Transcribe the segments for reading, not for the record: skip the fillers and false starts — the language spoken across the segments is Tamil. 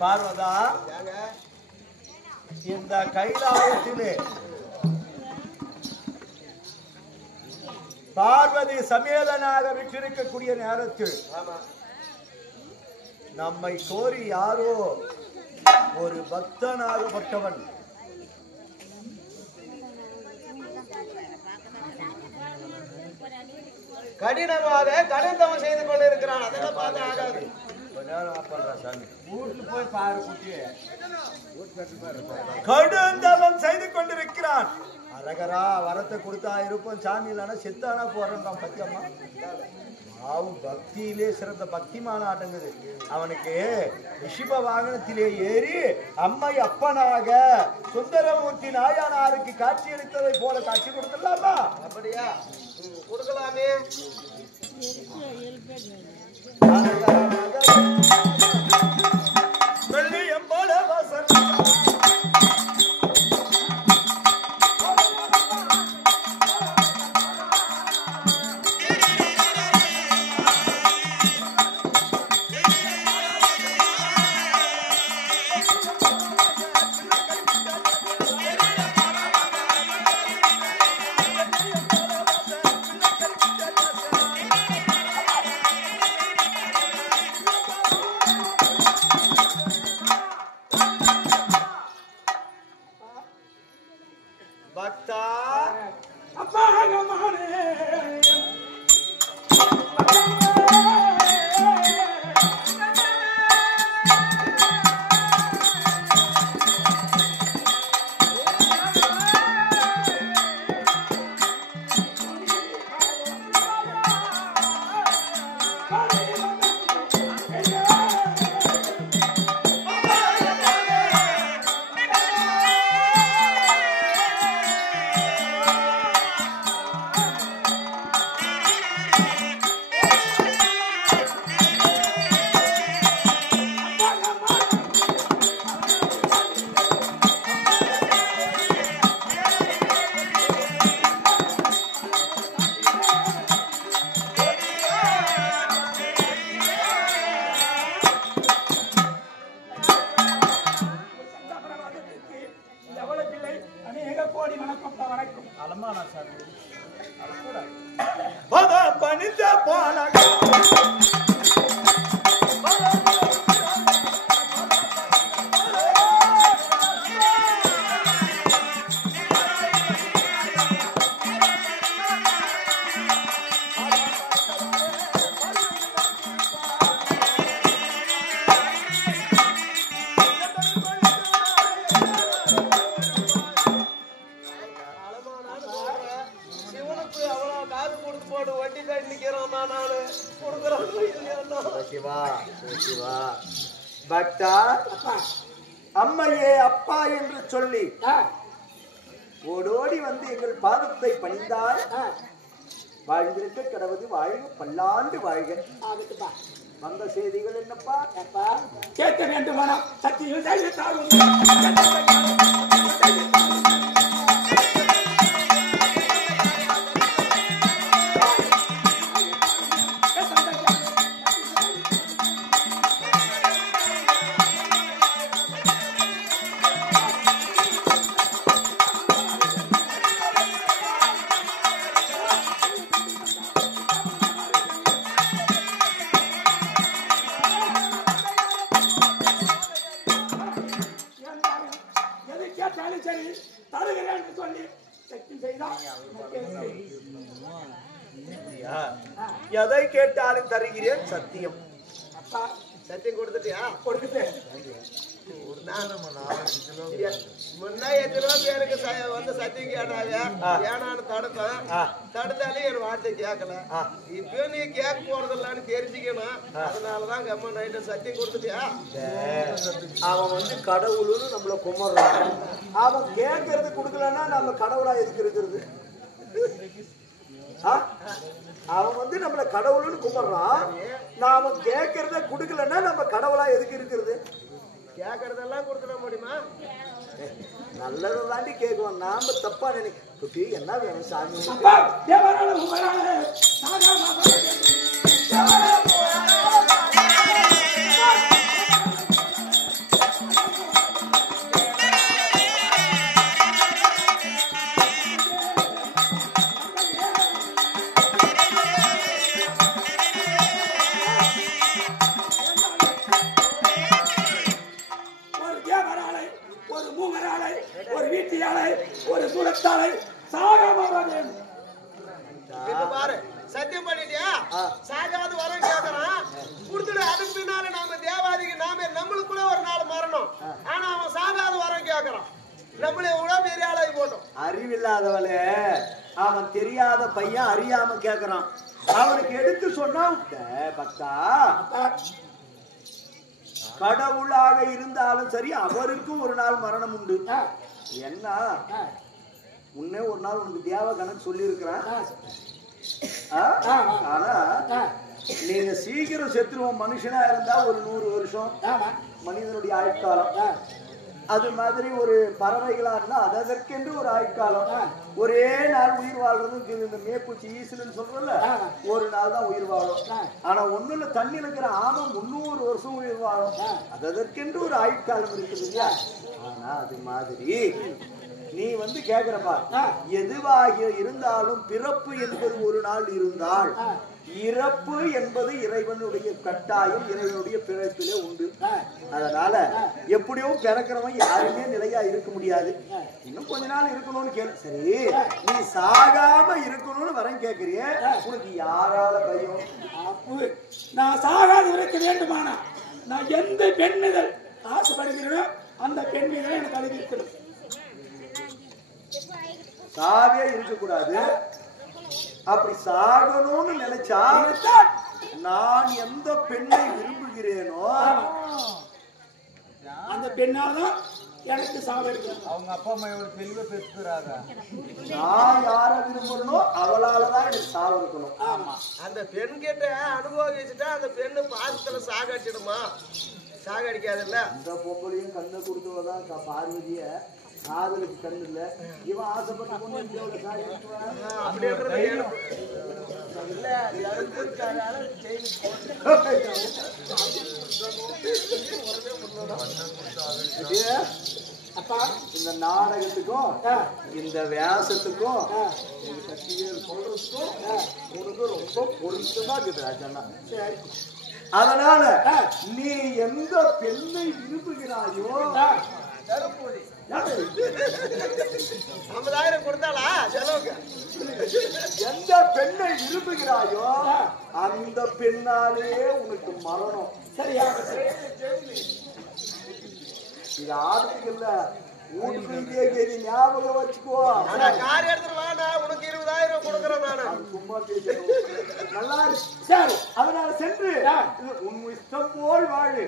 பார்வதா, இந்த கைலாயத்திலே பார்வதி சமேதனாக விற்றிருக்கக்கூடிய நேரத்தில் நம்மை கோரி யாரோ ஒரு பக்தனாகப்பட்டவன் கடினமாக கடிதம் செய்து கொண்டிருக்கிறான். அதெல்லாம் பார்த்து ஆகாது. கடுந்தவம் செய்து கொண்டிருக்கிறான். அரகரா வரத்தை கொடுத்தா இருப்போம், சாமி இல்லைன்னா செத்தானா போறான். பத்தியம்மா அவன் பக்தியிலே சிறந்த பக்திமான ஆட்டங்குது. அவனுக்கு ரிஷிப வாகனத்திலே ஏறி அம்மை அப்பனாக சுந்தரமூர்த்தி நாயனாருக்கு காட்சி அளித்ததை போல காட்சி கொடுத்துடலாமா? அப்படியா? கொடுக்கலாமே. வெள்ளியம் போல வாசல் பக்தா, அம்மையே அப்பா என்று சொல்லி ஓடோடி வந்து எங்கள் பாதத்தை பணிந்தால் வாழ்ந்திருக்க கடவுது வாழ்க, பல்லாண்டு வாழ்க. வந்த செய்திகள் என்னப்பா? கேட்க வேண்டுமானா சத்தியில் எதை கேட்டாலும் தருகிறேன் சத்தியம். அப்பா சத்தியம் கொடுத்துட்டியா? கொடுக்குது. முன்னா 8 ரூபா பேருக்கு வந்து சத்தியம் கேட்டாங்க. ஏனான்னு தடுத்தாலே என் வார்த்தை கேட்கல. இப்ப நீ கேட்க போறதில்லான்னு தெரிஞ்சுக்கணும். அதனாலதான் அம்மா நைட்டு சத்தியம் கொடுத்துட்டியா? அவன் வந்து கடவுள்னு நம்மள கும்பிடுறான். அவன் கேட்கறது கொடுக்கலன்னா நம்ம கடவுளா எதுக்கு இருக்கிறது? அவன் வந்து நம்மள கடவுள்னு கும்பிடுறான். நாம கேட்கறத கொடுக்கலன்னா நம்ம கடவுளா எதுக்கு இருக்கிறது? கேட்கறதெல்லாம் கொடுத்துட முடியுமா? நல்லதை தாண்டி கேட்குவோம். நாம தப்பா நினைக்க என்ன வேணும் சாமி? அப்பா தேவரால உங்களால சாகாம ஒரு சூழத்தாலை சாகாம பாரு. சத்தியம் பண்ணிட்டியா? சாகாது வரம் கேட்கறான், கொடுத்துடு. அதுக்கு பின்னால நாம தேவாதிக்கு நம்மளுக்குள்ள ஒரு நாள் மரணம். ஆனா அவன் சாகாத வரம் கேட்கறான். நம்மளே எவ்வளவு பெரிய ஆளாகி போட்டோம். அறிவில்லாதவளே, அவன் தெரியாத பையன் அறியாம கேட்கறான். அவனுக்கு எடுத்து சொன்னா பக்தா, கடவுளாக இருந்தாலும் சரி அவருக்கும் ஒரு நாள் மரணம் உண்டு. என்ன முன்னே ஒரு நாள் உனக்கு தேவ கணக்கு சொல்லி இருக்கிறேன். ஆனா நீங்க சீக்கிரம் செத்துருவோம். மனுஷனா இருந்தா ஒரு 100 வருஷம் மனிதனுடைய ஆயுட்காலம். அது மாதிரி ஒரு பறவைகளா இருந்தா அதற்கென்று ஒரு ஆயுட்காலம். ஒரே நாள் உயிர் வாழ்றது இந்த மேப்பூச்சி ஈசல்னு சொல்றல, ஒரு நாள் தான் உயிர் வாழும். ஆனா ஒண்ணுல தண்ணி இருக்கிற ஆமம் 300 வருஷம் உயிர் வாழும். அதற்கென்று ஒரு ஆயுட்காலம் இருக்குது இல்லையா? ஆனா அது மாதிரி நீ வந்து கேக்குறப்பா, எதுவாக இருந்தாலும் பிறப்பு என்பது ஒரு நாள் இருந்தால் இறப்பு என்பது இறைவனுடைய கட்டாயம், இறைவனுடைய பிறப்பிலே உண்டு. அதனால எப்படியோ பிறக்கிறவன் யாருமே நிலையா இருக்க முடியாது. இன்னும் கொஞ்ச நாள் இருக்கணும்னு கேளு. சரி, நீ சாகாம இருக்கணும்னு வரம் கேட்கறிய, உனக்கு யாரால பயம்? நான் சாகாது இருக்க வேண்டுமானா நான் எந்த பெண்ணிதழ் ஆசைப்படுகிறேனோ அந்த பெண்ணிதழ் எனக்கு அழகி இருக்கிறது. சாவே இருக்கக்கூடாது. அப்படி சாகணும்னு நினைச்சா நான் எந்த பெண்ணை விரும்புகிறேனோ அந்த பெண்ணாதான் எனக்கு சாவு இருக்கிறது. அவங்க அப்பா அம்மா ஒரு பெரிய பெற்றுறாங்க. நான் யார விரும்புறனோ அவளாலதான் எனக்கு சாவு இருக்கணும். ஆமா, அந்த பெண் கிட்ட அனுபவிச்சுட்டா அந்த பெண்ணு பாசத்துல சாகடிச்சிடுமா? சாகடிக்காதுல்ல. இந்த பொம்பளையும் கண்ணை கொடுத்தவதான் பார்வதிய காதலுக்கு கண்ணு இல்ல. இவன் ஆசைப்பட்ட பொண்ணு அப்பா இந்த நாடகத்துக்கும் இந்த வியாசத்துக்கும் சொல்றதுக்கும் உனக்கு ரொம்ப பொருத்தமா இருக்குது ராஜண்ணா. அதனால நீ எந்த பெண்ணை விரும்புகிறாயோ 50,000 கொடுத்தாளா செலவுக்கு? எந்த பெண்ணை விரும்புகிறாயோ அந்த பெண்ணாலே உனக்கு மரணம். சரியாக இது ஆபத்துக்கு இல்ல, வீட்டுக்கு ஞாபகம் வச்சுக்கோ. கார் எடுத்துட்டு வாடா, உனக்கு 20,000 கொடுக்குறேன் நானு. சும்மா நல்லா சரி. அதனால சென்று உன் இஷ்டம் போல் வாழு.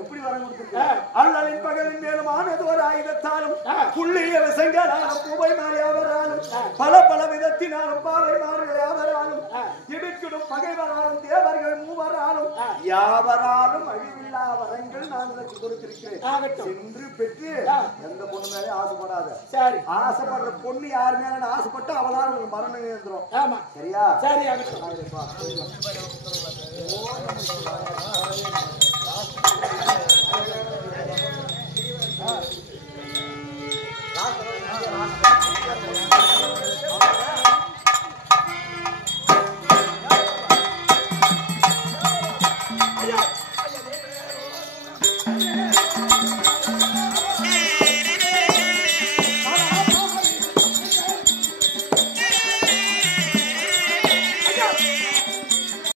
எப்படி வர கொடுத்துருக்க? அல்லலின் பகலின் மேலும் ஆனது ஒரு ஆயுதத்தாலும் புள்ளிய விசங்களாலும் பூவை மாறி அவராலும் பல பல விதத்தினாலும் பாவை மாறி அவராலும் திடுக்கிடும் பகைவராலும் தேவர்கள் மூவராலும் யாவராலும் அழிவில்லா வரங்கள் நான் உனக்கு கொடுத்திருக்கிறேன். சென்று பெற்று எந்த பொண்ணு மேலே ஆசைப்படாத. சரி, ஆசைப்படுற பொண்ணு யாரு மேல ஆசைப்பட்டு அவளால் உங்களுக்கு மரணம் நேர்ந்துரும். ஆமா, சரியா? சரி.